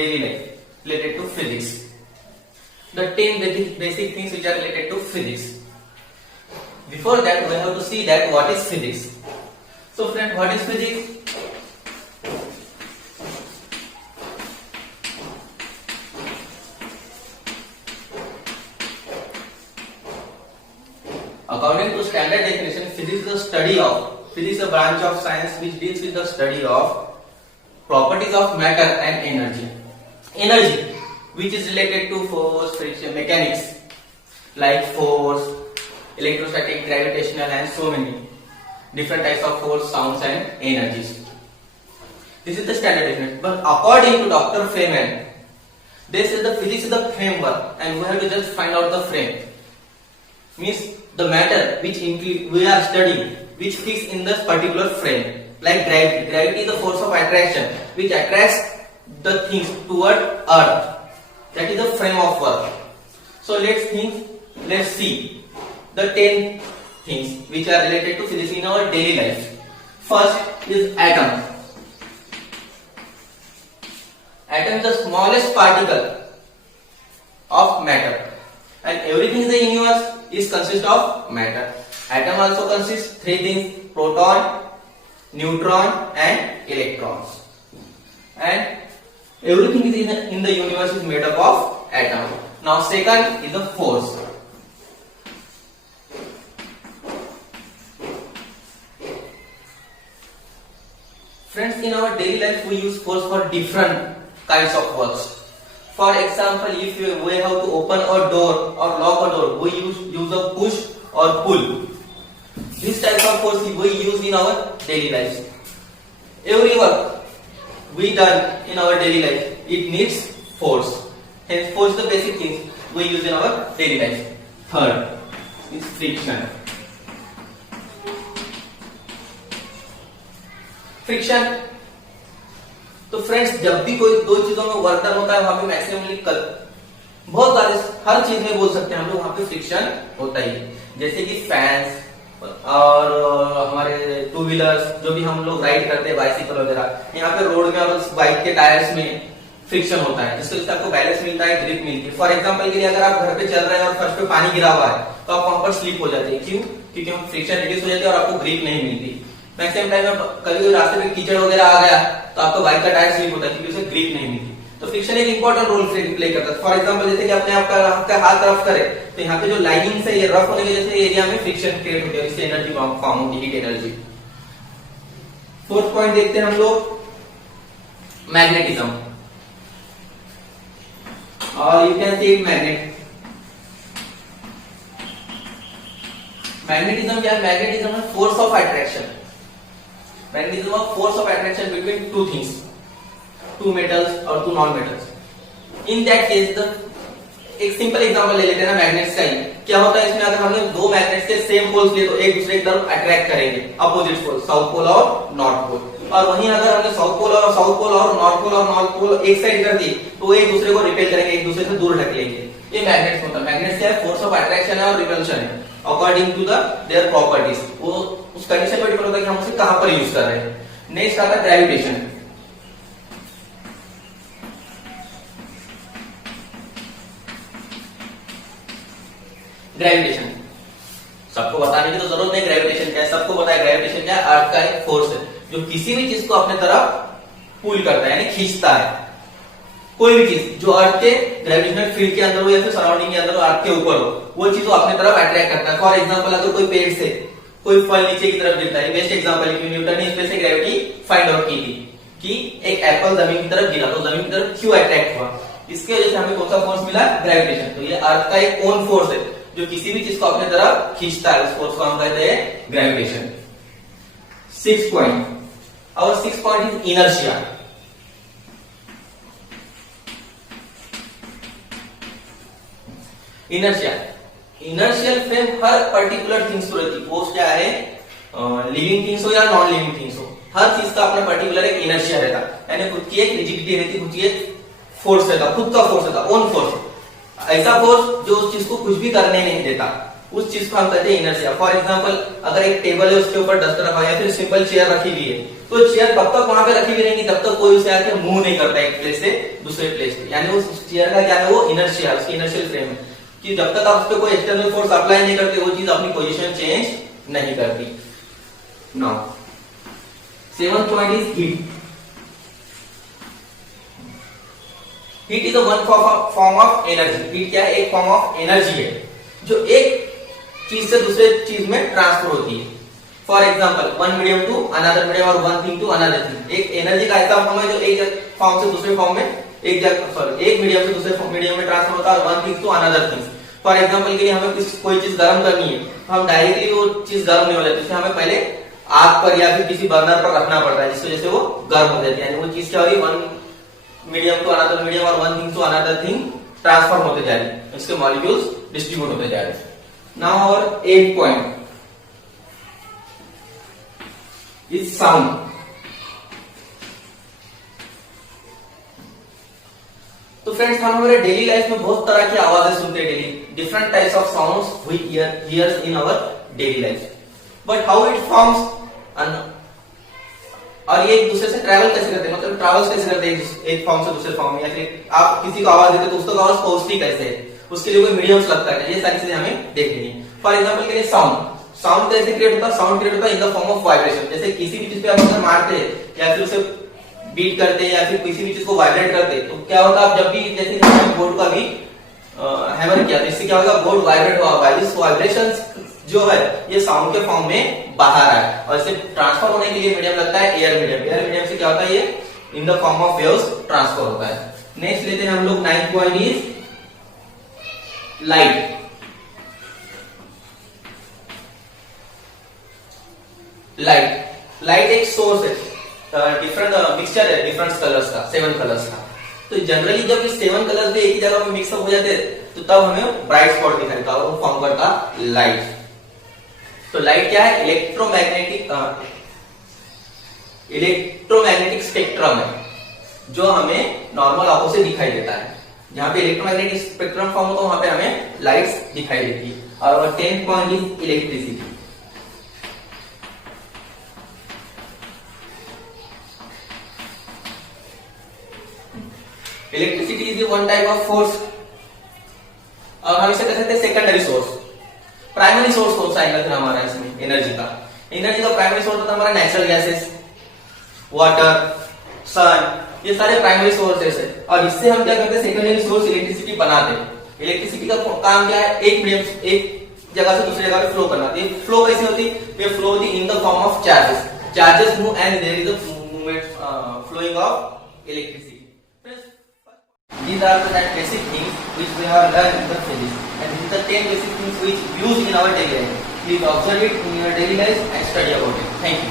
daily life related to physics. The 10 basic things which are related to physics. Before that, we have to see that what is physics. So friend, what is physics? According to standard definition, physics is a branch of science which deals with the study of properties of matter and energy. Energy, which is related to force, friction, mechanics, like force, electrostatic, gravitational, and so many different types of force, sounds, and energies. This is the standard definition. But according to Dr. Feynman, they say the physics is the framework, and we have to just find out the frame. Means the matter which we are studying, which fits in this particular frame, like gravity. Gravity is the force of attraction which attracts the things toward earth. That is the frame of work. So let's see the 10 things which are related to physics in our daily life. First is atom. Atom is the smallest particle of matter, and everything in the universe is consist of matter. Atom also consists 3 things: proton, neutron, and electrons. And everything is in the universe is made up of atom. Now second is the force. Friends, in our daily life we use force for different kinds of works. For example, if we have to open a door or lock a door, we use a push or pull. This type of force we use in our daily lives. Every work we done in our daily life, it needs force. Hence, force is the basic thing we use in our daily life. Third is friction. Friction. तो friends, जब भी कोई दो चीजों में work done होता है वहां पे मैक्सिममली बहुत सारे हर चीज में बोल सकते हैं हम लोग वहां पे फ्रिक्शन होता ही, जैसे कि फैंस और हमारे टू व्हीलर्स जो भी हम लोग राइड करते हैं, बाइसिकल वगैरह, यहाँ पे रोड में और बाइक के टायर्स में फ्रिक्शन होता है, जिससे आपको बैलेंस मिलता है, ग्रिप मिलती है. फॉर एग्जांपल के लिए अगर आप घर पे चल रहे हैं और फर्श पे पानी गिरा हुआ है तो आप वहां पर स्लिप हो जाते हैं. क्यों? क्योंकि हम फ्रिक्शन रिड्यूस हो जाती है और आपको ग्रिप नहीं मिलती. मैक्सिमम टाइम में कभी रास्ते में कीचड़ वगैरह आ गया तो आपका बाइक का टायर स्लिप होता है क्योंकि उसे ग्रिप नहीं मिलती. तो फ्रिक्शन एक इंपॉर्टेंट रोल प्ले करता है. फॉर एग्जांपल जैसे कि आपने आपका हाथ रफ करे तो यहाँ पे जो लाइनिंग से ये रफ होने की वजह से एरिया में फ्रिक्शन क्रिएट होती है, इससे एनर्जी फॉर्म होती है, हीट एनर्जी. फोर्थ पॉइंट देखते हैं हम लोग, मैग्नेटिज्म. और you can see it magnet. Magnetism क्या है? मैग्नेटिज्म है force of attraction. Magnetism of force of attraction between two things, two metals or two non-metals. In that case, एक simple example ले लेते हैं ना मैग्नेट्स का ही. क्या होता है इसमें, अगर हमने दो मैग्नेट्स के सेम पोल्स लिए तो एक दूसरे की तरफ अट्रैक्ट करेंगे, अपोजिट पोल, साउथ पोल और नॉर्थ पोल. और वहीं अगर हमने साउथ पोल और नॉर्थ पोल एक साइड कर दी तो एक दूसरे को रिपेल करेंगे, एक दूसरे से दूर ढकेलेंगे. ये मैग्नेट्स होता है. मैग्नेट्स क्या है? फोर्स ऑफ अट्रैक्शन है और रिपल्शन है अकॉर्डिंग टू देयर प्रॉपर्टीज. वो उस कंडीशन पर डिपेंड होता है कि हम उसे कहां पर यूज कर रहे हैं. नेक्स्ट आता है ग्रेविटेशन. ग्रेविटेशन सबको बताने की तो जरूरत नहीं. ग्रेविटेशन क्या है? सबको पता है. ग्रेविटेशन क्या है? अर्थ का एक फोर्स है जो किसी भी चीज को अपने तरफ पुल करता है, यानी खींचता है. कोई भी चीज जो अर्थ के ग्रेविटेशनल फील्ड के अंदर हो या फिर सराउंडिंग के अंदर हो, अर्थ के ऊपर हो, वो चीज को अपने तरफ अट्रैक्ट करता है. फॉर एग्जांपल, अगर कोई पेड़ से कोई फल नीचे की तरफ गिरता है, बेस्ट एग्जांपल है कि न्यूटन ने इसमें से ग्रेविटी फाइंड आउट की थी कि एक एप्पल जमीन की तरफ गिरा तो जमीन की तरफ क्यों अट्रैक्ट हुआ. इसके वजह से हमें कौन सा फोर्स मिला? ग्रेविटेशन. तो ये अर्थ का एक ओन फोर्स है जो किसी भी चीज को अपने तरफ खींचता है. उस फोर्स को हम कहते हैं ग्रेविटेशन. 6th पॉइंट, और 6th point is inertia. Inertial frame her particular things को रहती है. वो क्या है? लिविंग थिंग्स हो या नॉन लिविंग थिंग्स हो, हर चीज का अपना पर्टिकुलर एक इनर्शिया रहता है, यानी खुद की एक रिजिडिटी रहती है, खुद की एक फोर्स रहता, खुद का फोर्स रहता, ओन फोर्स. ऐसा फोर्स जो उस चीज को कुछ भी करने नहीं देता. उस चीज को हम कहते हैं इनर्शिया। फॉर एग्जांपल अगर एक टेबल है उसके ऊपर डस्टर रखा है या फिर सिंपल चेयर रखी हुई है, तो चेयर तब तक वहां पे रखी हुई रहेगी तब तक कोई उसे आके मूव नहीं करता एक प्लेस से दूसरे प्लेस पे, यानी उस चेयर का क्या है, वो इनर्शिया, उसकी इनर्शियल फ्रेम है कि जब तक आप उस पर कोई एक्सटर्नल फोर्स अप्लाई नहीं करते वो चीज अपनी पोजीशन चेंज नहीं करती। Now 7th point is heat. Heat is one form of energy. Heat क्या है, एक फॉर्म ऑफ एनर्जी है जो एक चीज से दूसरे चीज में ट्रांसफर होती है। For example one medium to another medium और one thing to another thing. एक एनर्जी का ऐसा फॉर्म है जो एक फॉर्म से दूसरे फॉर्म में एक मीडियम से दूसरे मीडियम में ट्रांसफर होता है, one thing to another thing. For example के लिए हमें कोई चीज गर्म करनी है तो हम डायरेक्टली वो चीज गर्म नहीं हो जाती, इसलिए हमें पहले आग पर या फिर किसी बर्नर पर रखना पड़ता है जिसकी वजह से वो गर्म हो जाती है। यानी वो चीज क्या हो रही है, one medium to another medium और one thing to another thing transform होते जा रहे हैं, इसके मॉलिक्यूल्स डिस्ट्रीब्यूट होते जा रहे हैं। नाउ और 8th पॉइंट इज साउंड। तो फ्रेंड्स हम हमारे डेली लाइफ में बहुत तरह की आवाजें सुनते हैं daily, different types of sounds we hears in our daily life, but how it forms और ये एक दूसरे से ट्रैवल कैसे करते हैं, मतलब ट्रैवल्स कैसे करते हैं एक फॉर्म से दूसरे फॉर्म में, या फिर आप किसी को आवाज देते तो उसको आवाज पहुंचती कैसे है, उसके लिए कोई मीडियम्स लगता है, ये सारी चीजें हमें देखनी है। फॉर एग्जांपल के लिए साउंड कैसे क्रिएट होता है, साउंड क्रिएट होता है इन द फॉर्म ऑफ वाइब्रेशन। जैसे किसी भी चीज पे आप अगर मारते हैं या फिर उसे बीट करते हैं या फिर किसी भी चीज को वाइब्रेट करते हैं तो क्या होता है, आप जब भी जैसे बोर्ड का भी हैमर किया तो इससे क्या होगा, बोर्ड वाइब्रेट हुआ, इस वाइब्रेशन जो है ये साउंड के फॉर्म में बाहर आए और इसे ट्रांसफर होने के लिए मीडियम लगता है एयर मीडियम। एयर मीडियम से क्या होता है, ये इन the form of waves transfer होता है। नेक्स्ट लेते हैं हम लोग 9th point is light. Light एक सोर्स है, डिफरेंट मिक्सचर है डिफरेंट कलर्स का, 7 कलर्स का। तो जनरली जब ये 7 कलर्स भी एक ही जगह में मिक्सअप हो जाते हैं तो तब हमें ब्राइट स्पॉट दिखाई देता है और वो फॉर्म करता लाइट। तो लाइट क्या है, इलेक्ट्रोमैग्नेटिक स्पेक्ट्रम है जो हमें नॉर्मल आंखों से दिखाई देता है। जहां पे इलेक्ट्रोमैग्नेटिक स्पेक्ट्रम फॉर्म होता है वहां पे हमें लाइट्स दिखाई देती है। और 10th point is electricity. Electricity is one type of force और हम इसे कह सकते हैं सेकेंडरी सोर्स। प्राइमरी सोर्स कौन सा आएगा फिर हमारा इसमें एनर्जी का? एनर्जी का प्राइमरी सोर्स होता है हमारा नेचुरल गैसेस, वाटर, सन, ये सारे प्राइमरी सोर्सेस है और इससे हम क्या करते हैं, सेकेंडरी सोर्स इलेक्ट्रिसिटी बनाते हैं। इलेक्ट्रिसिटी का काम क्या है, एक जगह से दूसरी जगह पे फ्लो करना। ये फ्लो कैसे होती है, ये फ्लो होती in the form of charges move and there is a movement flowing of electricity. These are the basic things which we have learned in the physics, and these are the 10 basic things which we use in our daily life. Please observe it in your daily life and study about it. Thank you.